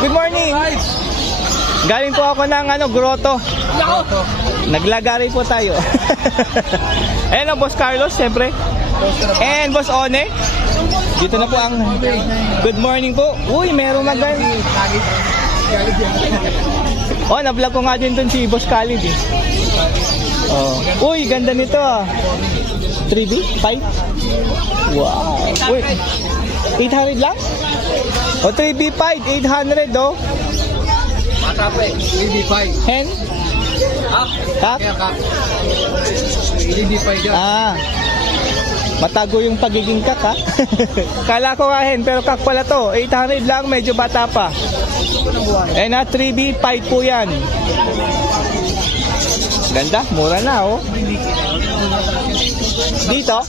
Good morning. Galing po ako ng grotto. Naglagari po tayo. Ayan Boss Carlos, siyempre. And Boss One. Dito na po ang good morning po. Uy, meron na-vlog ko nga din dun si Boss Khalid eh. Uy, ganda nito ah. 3B? 5? Wow. Uy, 800 lang? 3B 5, 800 oh. Mata pa 3B5. Hen? Kak? Kak. 3B5 dyan. Matago yung pagiging kak ha. Kala ko nga hen, pero kak pala to. 800 lang, medyo bata pa. 3B 5 po yan. Ganda, mura na oh. Dito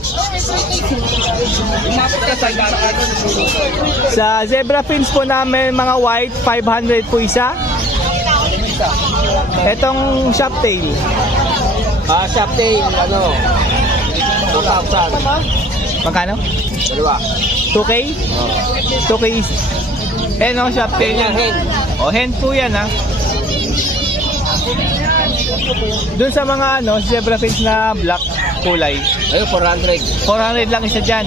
sa zebra fins po namin mga white, 500 po isa. Etong shop tail. Shop tail, 2,000. Magkano? Dalawa. 2K? 2K. Shop tail yan. Hen po yan ha. Doon sa mga zebra fins na black kulay. Ayun, 400. 400 lang isa dyan.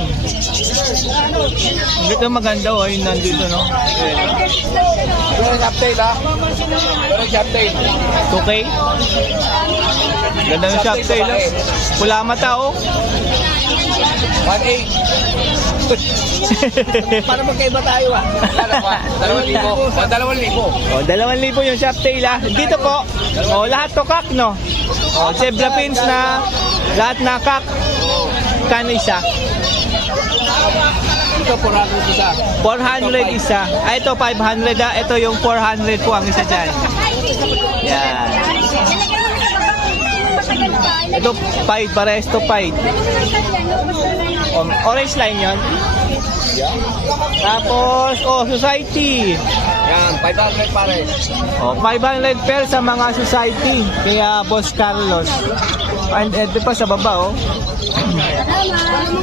Dito maganda oh, yun nandito no. Pero shop tail ha. Pero shop tail. 2K. Ganda ng shop tail ha. Pula mata oh. 1,800. Para magkaiba tayo ah. 2,000. 2,000 yung shop tail ha. Dito po. Lahat to kak no. Zebra fins na lahat na kak. Kano isa? Ito 400 isa. 400 isa. Ito 500 ha. Ito yung 400 po ang isa dyan. Yan. Ito 5 pares to 5. Orange line yon. Tapos society. Yan, 500 pares. 500 per sa mga society. Kaya Boss Carlos. And ito pa sa baba oh.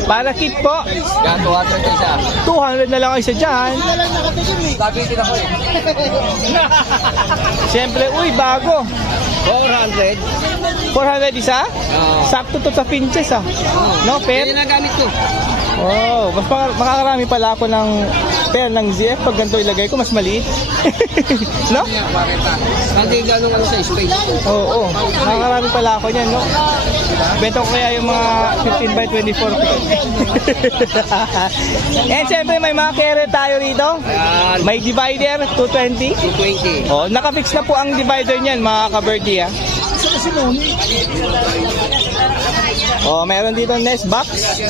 Para kit po. Yan, 200 isa. 200 na lang isa dyan. Sabitin ako eh. Siyempre, uy, bago. 400. 400 isa? Sakto to sa pinches ah. No, per? Hindi na gamit ko. Oh, mas makakarami pala ako ng pair ng ZF pag ganito ilagay ko, mas maliit. No? Hindi ganun sa space. Oo, makakarami pala ako niyan, no? Beto ko kaya yung mga 15 by 24 ko. And siyempre may mga carrier tayo rito. May divider, 220. 220. Oh, nakafix na po ang divider niyan, mga ka-birdie ah. Oh, meron dito nest box.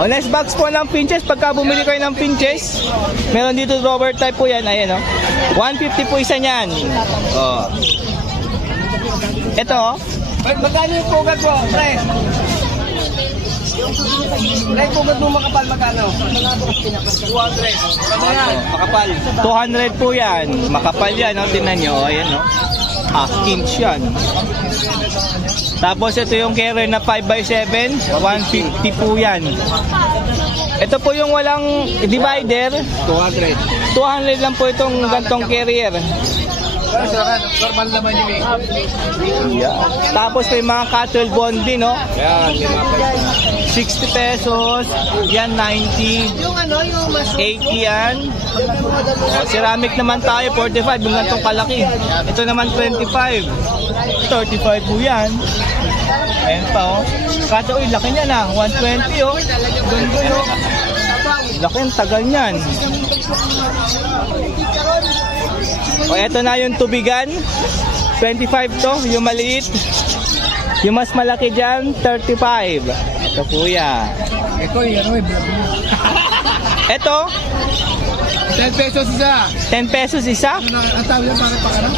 Oh, nest box po ng pinches. Pagka bumili kayo ng pinches, meron dito drawer type po yan. Ayan, oh. 150 po isa niyan. Oh. Ito, oh. Magkano yung pugad mo, pre? Pre, pugad mo makapal, magkano? 200. Makapal. 200 po yan. Makapal yan, oh. Tingnan nyo, oh. Ayan, oh. Half inch yan. Tapos ito yung carrier na 5x7, 150 po yan. Ito po yung walang divider, 200. 200 lang po itong gantong carrier. Normal naman yung Yeah. Tapos may mga cattle bond din, no? yan, 60 pesos, yan 90, 80 yan. Ceramic naman tayo, 45, yung gantong kalaki. Ito naman 25, 35 po yan. Ayan pa, oh. Kada, uy, laki niya na, 120, oh. Ganda, oh. Laki, ang tagal niyan. O, eto na yung tubigan. 25 to, yung maliit. Yung mas malaki dyan, 35. Ito po yan. Ito, yan, Ito, 10 pesos isa. 10 pesos isa. Ang tawag yan para pakano?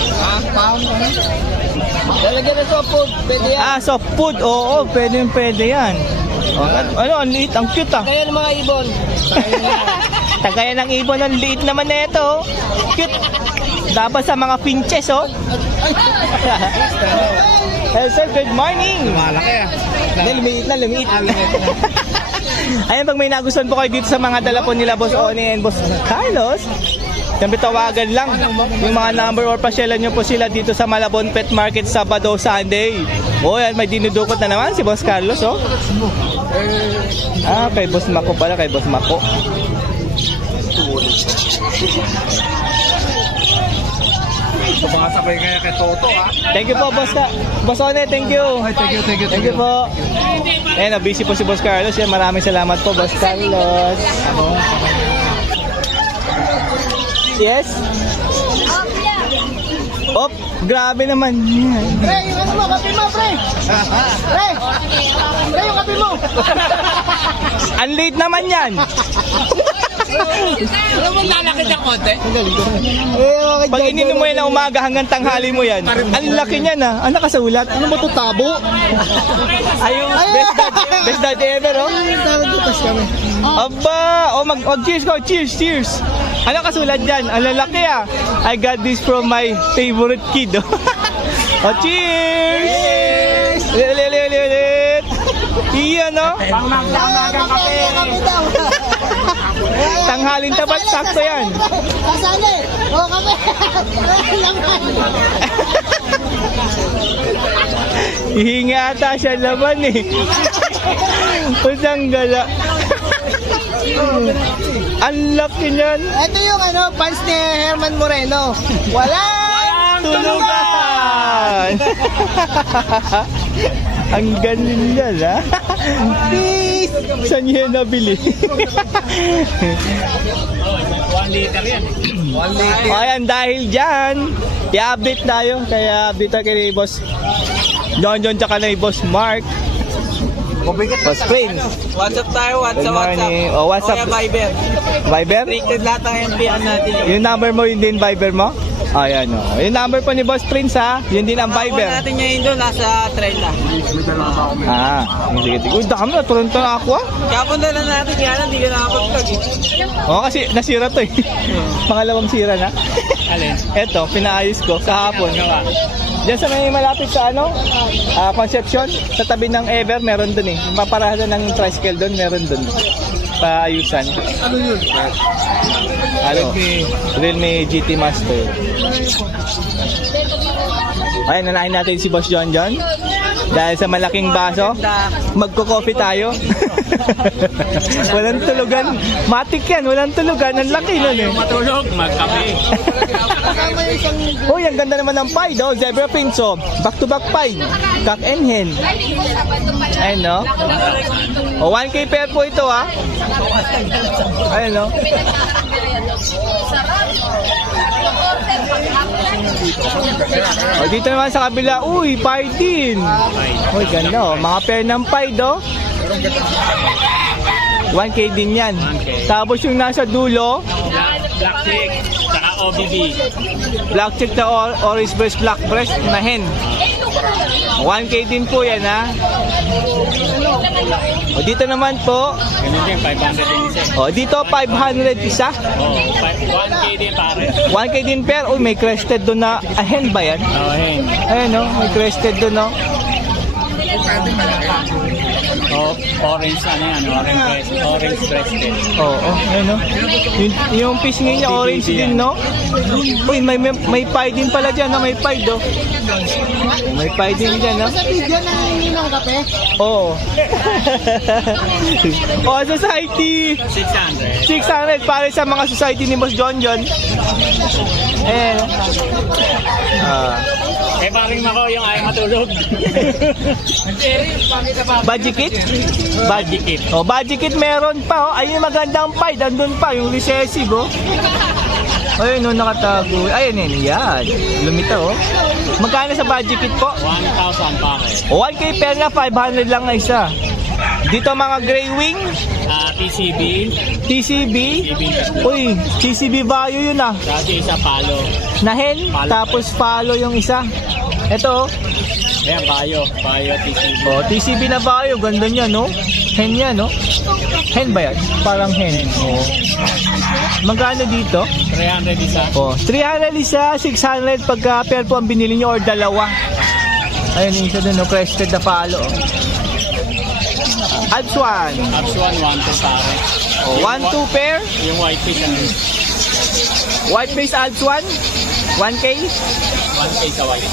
Pound pa na? Lalagyan na soft food, pwede yan. Soft food, oo, pwede yan. Ano, ang liit, ang cute ah. Kaya ng mga ibon. Tagayan ng ibon, ang liit naman na ito. Cute. Dapat sa mga pinches, oh. Hello sir, good morning. Malaki ah. Lumiit. Ayan, pag may nagustuhan po kayo dito sa mga dala po nila Boss One and Boss Carlos, Siyempre tawagan lang yung mga number or pasyalan nyo po sila dito sa Malabon Pet Market Sabado, Sunday. O yan, may dinudukot na naman si Boss Carlos, oh. Ah, kay Boss Mako pala, kay Boss Mako. Ito mga sabay kaya kay Toto, ha? Thank you po, Boss Boss One, thank you. Thank you po. Ayan, busy po si Boss Carlos. Yan, maraming salamat po, Boss Carlos. Yes? Op, grabe naman. Pre, yung ano mo, kape mo, pre! Pre! Pre, yung kape mo! Ang late naman yan. Ano mo lalaki ng konti? Pag ininom mo yan na umaga hanggang tanghali mo yan, ang laki niyan ah. Ano nakasulat? Ano ba ito, tabo? Ayun, best dad ever, oh. Tapos kami. Aba, oh cheers ko, cheers. Ano kasulat dyan? Ang lalaki ah. I got this from my favorite kid, oh. Oh, cheers! Ulit. Iyan, no? Pang-magang kape daw. Tanghalin tapat, sakto yan. Kasali! O, kape! Hihinga ata siya laban eh. Pusang gala. Ang laki niyan. Ito yung ano, fans ni Herman Moreno. Walang Tulugan! Ang galing yan, ha? Peace! Saan niya nabili? 1 liter yan. 1 liter. Ayan, dahil dyan, i-update tayo. Kaya update tayo kay Boss John tsaka na Boss Mark. Boss Prince. What's up tayo? Good morning. Oh, what's up? Kuya Viber. Viber? Rated lahat ng MPN natin. Yung number mo, yun din Viber mo? Ayan, o. Yung number po ni Boss Prince, ha? Yun din ang Viber. Ako natin ngayon doon, nasa 30. Ah, sige. Uy, dami na. Toronto na ako, ah. Kapunta lang natin, kaya lang, hindi ka nakapagpag. Oo, kasi nasira to, eh. Pangalawang sira na. Alin? Eto, pinaayos ko kahapon. Diyan sa may malapit sa ano, Concepcion, sa tabi ng Ever, meron dun eh. Maparahan ng tricycle dun, meron dun. Paayusan. Ano yun? Ano? Realme GT Master. Ayan, nanahin natin si Boss John. Dahil sa malaking baso, magko-coffee tayo. Walang tulugan. Matik yan, walang tulugan. Ang laki nun eh. Matulog, magkape. Uy, ang ganda naman ng pie daw. Zebra Pinso. Back-to-back pie. Cock and hen. Ayun, no? O, 1K pair po ito, ha? Ayun, no? O, dito naman sa kabila. Uy, pie din. Uy, ganda, oh. Mga pair ng pie, do. 1K din yan. Tapos yung nasa dulo, Black chick, saka OBB. black chick na orange breast, black breast na hen. 1K din po yan, ha? O, dito naman po, Ganun din, 500 din isa. o, dito 500 isa. Oh, 1K din pare. 1K din pair. Uy, may crested doon na, hen ba yan? Oh, hey. Ayun, no? May crested doon, no? Oh, orange ano yan, orange breasted. Oo, ayun, no? Yung pisngin niya, orange din, no? Uy, may pie din pala dyan, no? May pie, do. May pie din dyan, no? Sa video na ng kape? Oo. Oh, society. 600. 600 para sa mga society ni Boss John. Eh. Eh, paring mako yung ayaw matulog. Budget kit? Budget kit. Oh, budget kit meron pa, oh. Ayun, magandang pie. Dandun pa, yung recessive, oh. Ayun, no, nakatago. Ayun, yan. Lumitaw, oh. Magkano sa budget kit po? 1,000 pare. 1K pair na, 500 lang na isa. Dito mga gray wing, TCB. TCB. Uy, TCB value yun, ah. Kasi isa palo. Na hen, tapos follow yung isa. Ito, oh. Ayan, Bayo TCB. Oh, TCB na value. Ganda niya, no? Hen yan, no? Hen ba yan? Parang hen. Oh. Magkano dito? 300 isa. Oh, 300 isa, 600 pagka pair po ang binili nyo or dalawa. Ayun, yung isa dun, no? Crested na palo, oh. Alps 1. Ups 1, 1, 2 pare. Oh, 1, 2 pair. Yung white fish ano. White face Alps 1, 1K. 1K sa white.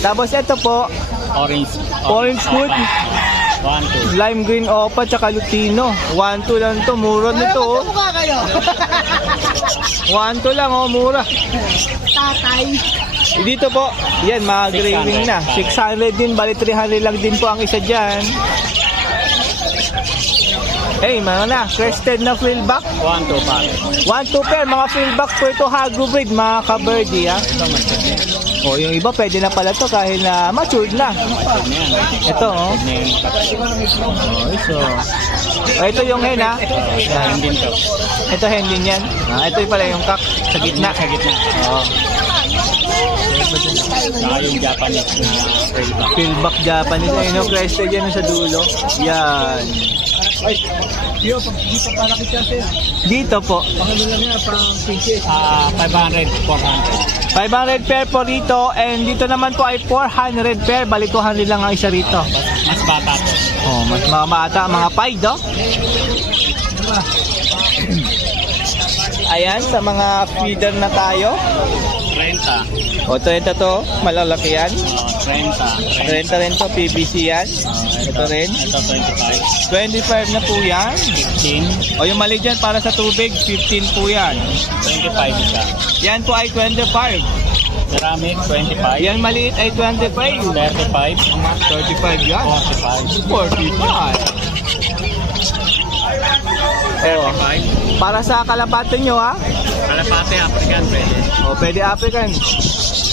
Tapos ito po, Orange. Orange food. 1, 2. lime green opa, tsaka lutino. 1-2 lang to, mura nito oh. Mukha kayo. 1-2 lang oh, mura. Tatay. Dito po, yan, mga gray wing na. 600 din, bali 300 lang din po ang isa dyan. Hey, mga na, crested na frillback. 1, 2 pa. 1-2 pair, mga frillback po ito, Hagro breed, mga ka-birdie ha. O, yung iba pwede na pala to kahit na matured na. Ito oh. Ito yung hen ha. Yan din to. Ito hen din yan. Ito yung pala yung kak sa gitna. Sa gitna. Oo. Saka yung Japanese na frillback. Frillback Japanese. Ayun yung crested yan sa dulo. Yan. Dito po. 500, 400. 500 pair po dito. And dito naman po ay 400 pair. Bali 200 lang ang isa rito. Mas bata to. Oh, mas mga bata, mga pied oh. Ayan, sa mga feeder na tayo. 30. O, ito to, malalaki yan. 30. 30 rin to, PVC yan. Ito rin. Ito 25. 25 na po yan. 15. O, yung mali dyan para sa tubig, 15 po yan. 25 isa. Yan po ay 25. Ceramic 25. Yan maliit ay 25. 35. 35 yan. 45. 45. O, para sa kalapate nyo ha. Kalapate African pwede. O, pwede African.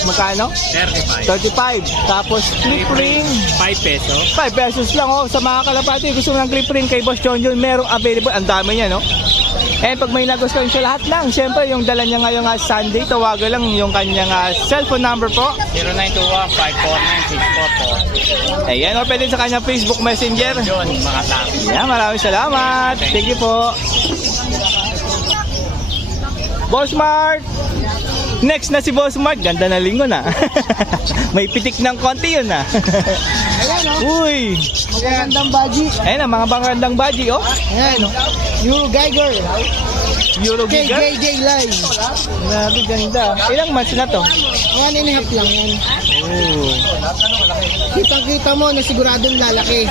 Magkano? 35. 35. Tapos clip ring. 5 peso. 5 pesos lang oh. Sa mga kalapati, gusto mo ng clip ring kay Boss John John, merong available. Ang dami niya, no? And pag may nagustuhan siya, lahat lang. Siyempre, yung dala niya ngayong Sunday, tawagan lang yung kanyang cellphone number po. 0921-549-644. Ayan, o pwede sa kanyang Facebook Messenger. Yun, mga tao. Ayan, maraming salamat. Thank you po. Boss Mark! Next na si Boss Mark. Ganda na lingon ah. May pitik ng konti yun ah. Ayan o. Uy! Magandang baji. Ayan ang mga bangandang baji oh. Ayan o. Euro Geiger. Euro Giga. KJJ Live. Grabe, ganda. Ilang months na to? 1.5 lang yan. Oh. Kitang-kita mo na siguradong lalaki.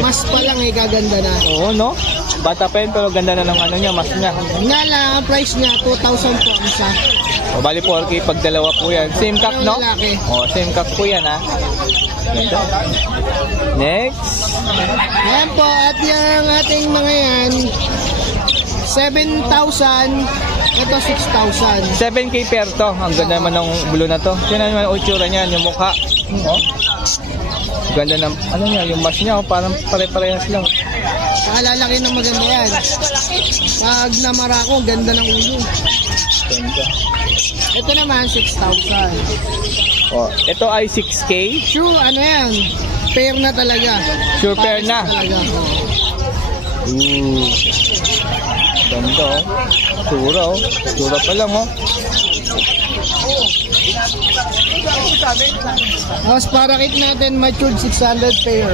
Mas pa lang eh, gaganda na. Oo, no? Bata pa yun, pero ganda na ng ano niya, mas niya. Nga lang, ang price niya, 2,000 po ang isa. O, bali 4K pag dalawa po yan. Same cock, no? Lalaki. O, same cock po yan, ha? Ganda. Next. Ayan po, at yung ating mga yan, 7,000, ito 6,000. 7K pair to. Ang ganda naman ng blue na to. Yan naman ang utsura niyan, yung mukha. O. Ganda ng, ano niya, yung mask niya, oh, parang pare-parehas lang. Nakalalaki ng maganda yan. Pag namara ko, ganda ng ulo. Ganda. Ito naman, 6,000. O, ito ay 6K. Sure, ano yan? Pair na talaga. Sure pair na. Talaga. Ooh. Ganda, oh. Tura, oh. Tura pa lang, oh. Tapos parakit natin, matured 600 pair.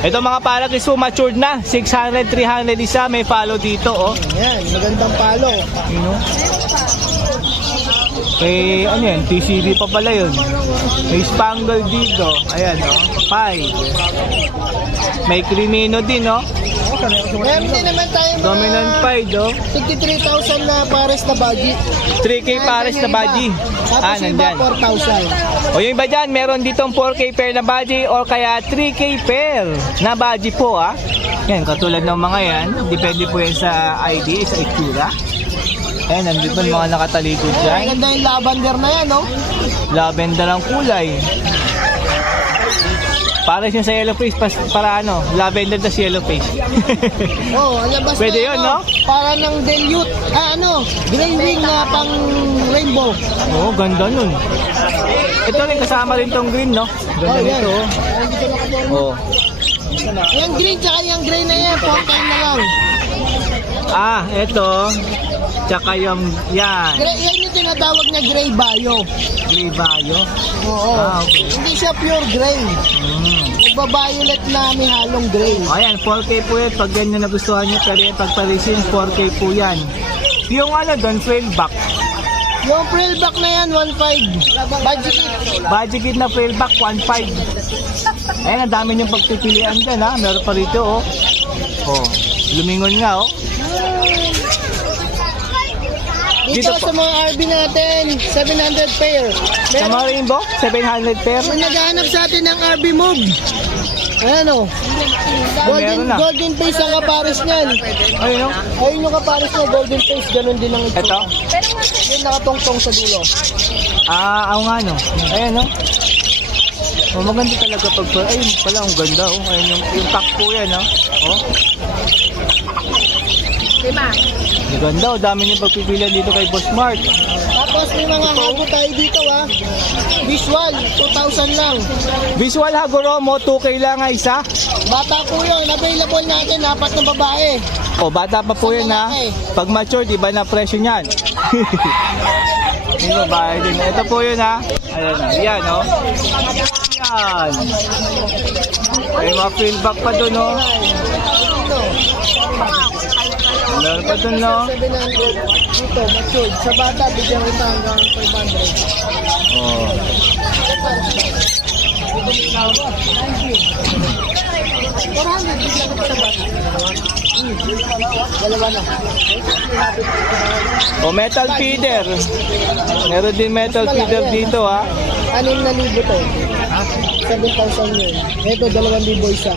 Ito mga parakis po, matured na. 600, 300 isa. May follow dito, oh. Ayan, magandang palo. You know? Eh, ano yan? TCB pa pala yun. May spangle dito. Ayan, oh. 5. May crimino din, oh. Meron din naman tayo mga Dominant pied, oh. 53,000 na pares na budget. 3K pares na baji. Tapos yung iba, Nandyan. 4,000. O yung iba dyan, meron ditong 4K pair na baji or kaya 3K pair na baji po, ah. Yan, katulad ng mga yan. Depende po yan sa ID, sa itsura. Ayan, nandito yung mga nakatalikod Ang dyan. ganda yung lavender na yan, no? Lavender ang kulay. Pares yung sa yellow face, para ano, lavender tas yellow face. Oh, ang labas Pwede na, yun, ano, no? Para ng dilute. Gray wing na pang rainbow. Oo, ganda nun. Ito rin, kasama rin tong green, no? Ganda Oh, yan. nito, oh. Oh. Yung green tsaka yung gray na yan, 4 time na lang. Ah, ito. Tsaka yung, yan. Yan yung tinatawag na gray bayo. Gray bayo. Oo. Ah, okay. Hindi siya pure gray. Nagba-violet na may halong gray. Ayan, 4K po yan. Pag yan yung nagustuhan nyo, pwede pagpalisin, 4K po yan. Yung ano doon, trail back. Yung frill back na yan, 1.5. Budget kit. Budget kit na fail back, 1.5. Ayan, ang dami niyong pagpipilian dyan ha. Meron pa rito oh. Oh, lumingon nga oh. Dito Dito po. sa mga RB natin, 700 pair. Sa mga rainbow, 700 pair. Kung naghahanap sa atin ng RB Move, ayan o. meron na. Golden face ang kapares niyan. Ayun oh. Ayun yung kapares niya, golden face, ganun din ang ito. Ito. Yung nakatongtong sa dulo. Oo nga no. Ayan no. Oh, maganda talaga pag ayun pala ang ganda oh. Ayun yung pack po yan oh. Oh. Ang ganda oh, dami niyong pagpipilian dito kay Boss Mark. Tapos may mga hago tayo dito ha. Visual, 2,000 lang. Visual Hagoromo, 2K lang nga isa. Bata po yun, available natin, 4 na babae. O bata pa po yun ha. Pag mature, iba na presyo niyan. Yung babae din. Ito po yun ha. Ayan na. Yan oh. Yan. May mga feedback pa dun oh. Meron pa dun no. 700 dito, matured. Sa bata, bigyan kita hanggang 500. Oh. Dalawa na. O metal feeder. Meron din metal feeder dito ha. 6,000 to. 7,000 yun. Ito, 2,000 isa.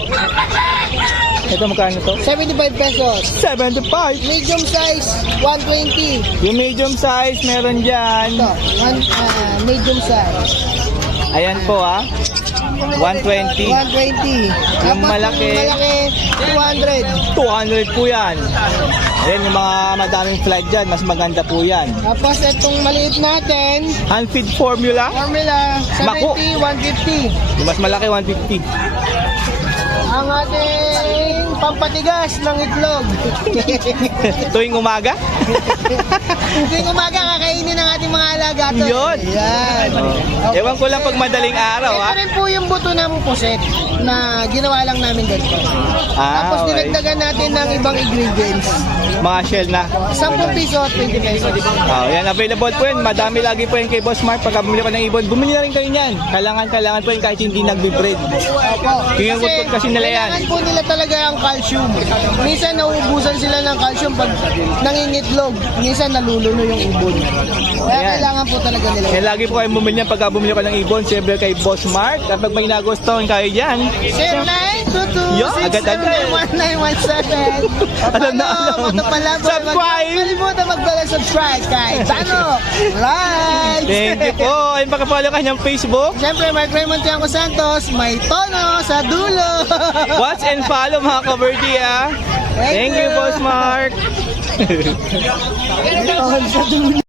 Ito magkano to? 75 pesos. 75. Medium size, 120. Yung medium size meron dyan. Ito, medium size. Ayan po ha. 120. 120. Yung malaki. Malaki, 200. 200 po yan. Ayan yung mga madaming flight dyan. Mas maganda po yan. Tapos itong maliit natin, Handfeed formula. formula, Mako. 70, 150. Yung mas malaki 150. Ang ating pampatigas ng itlog. Tuwing umaga. Tuwing umaga, kakainin ng ating mga alaga to. Yun. Yan. Oh. Ewan ko lang pag madaling araw Ito ha. rin po yung buto ng puset na ginawa lang namin ganito. Tapos Okay. dinagdagan natin ng ibang ingredients. Mga shell na. 10 piso at 20 pesos. Oh, yan available po yun. Madami lagi po yun kay Boss Mark. Pagka bumili ko ng ibon, bumili na rin kayo niyan. Kailangan po yun kahit hindi nagbe-breed. Opo. Yung gutot kasi nila yan. Kailangan po nila talaga ang calcium. Minsan nauubusan sila ng calcium pag nangingitlog. Minsan naluluno yung ibon. Kaya Ayan. kailangan po talaga nila. Kaya lagi po kayo bumili niyan pagka bumili ko ng ibon. Siyempre kay Boss Mark. Kapag may nagustuhan kayo dyan, 0922 Yo, agad-agad. 1917. Alam na alam. Subscribe. Kalimutan mag-subscribe kay Tano. Right. thank you po. Ayun, pakapollow ka niyang Facebook. Siyempre, Mark Raymond Tiangco Santos, may tono sa dulo. Watch and follow mga kaberti ha. Thank you, Boss Mark. Tono sa dulo.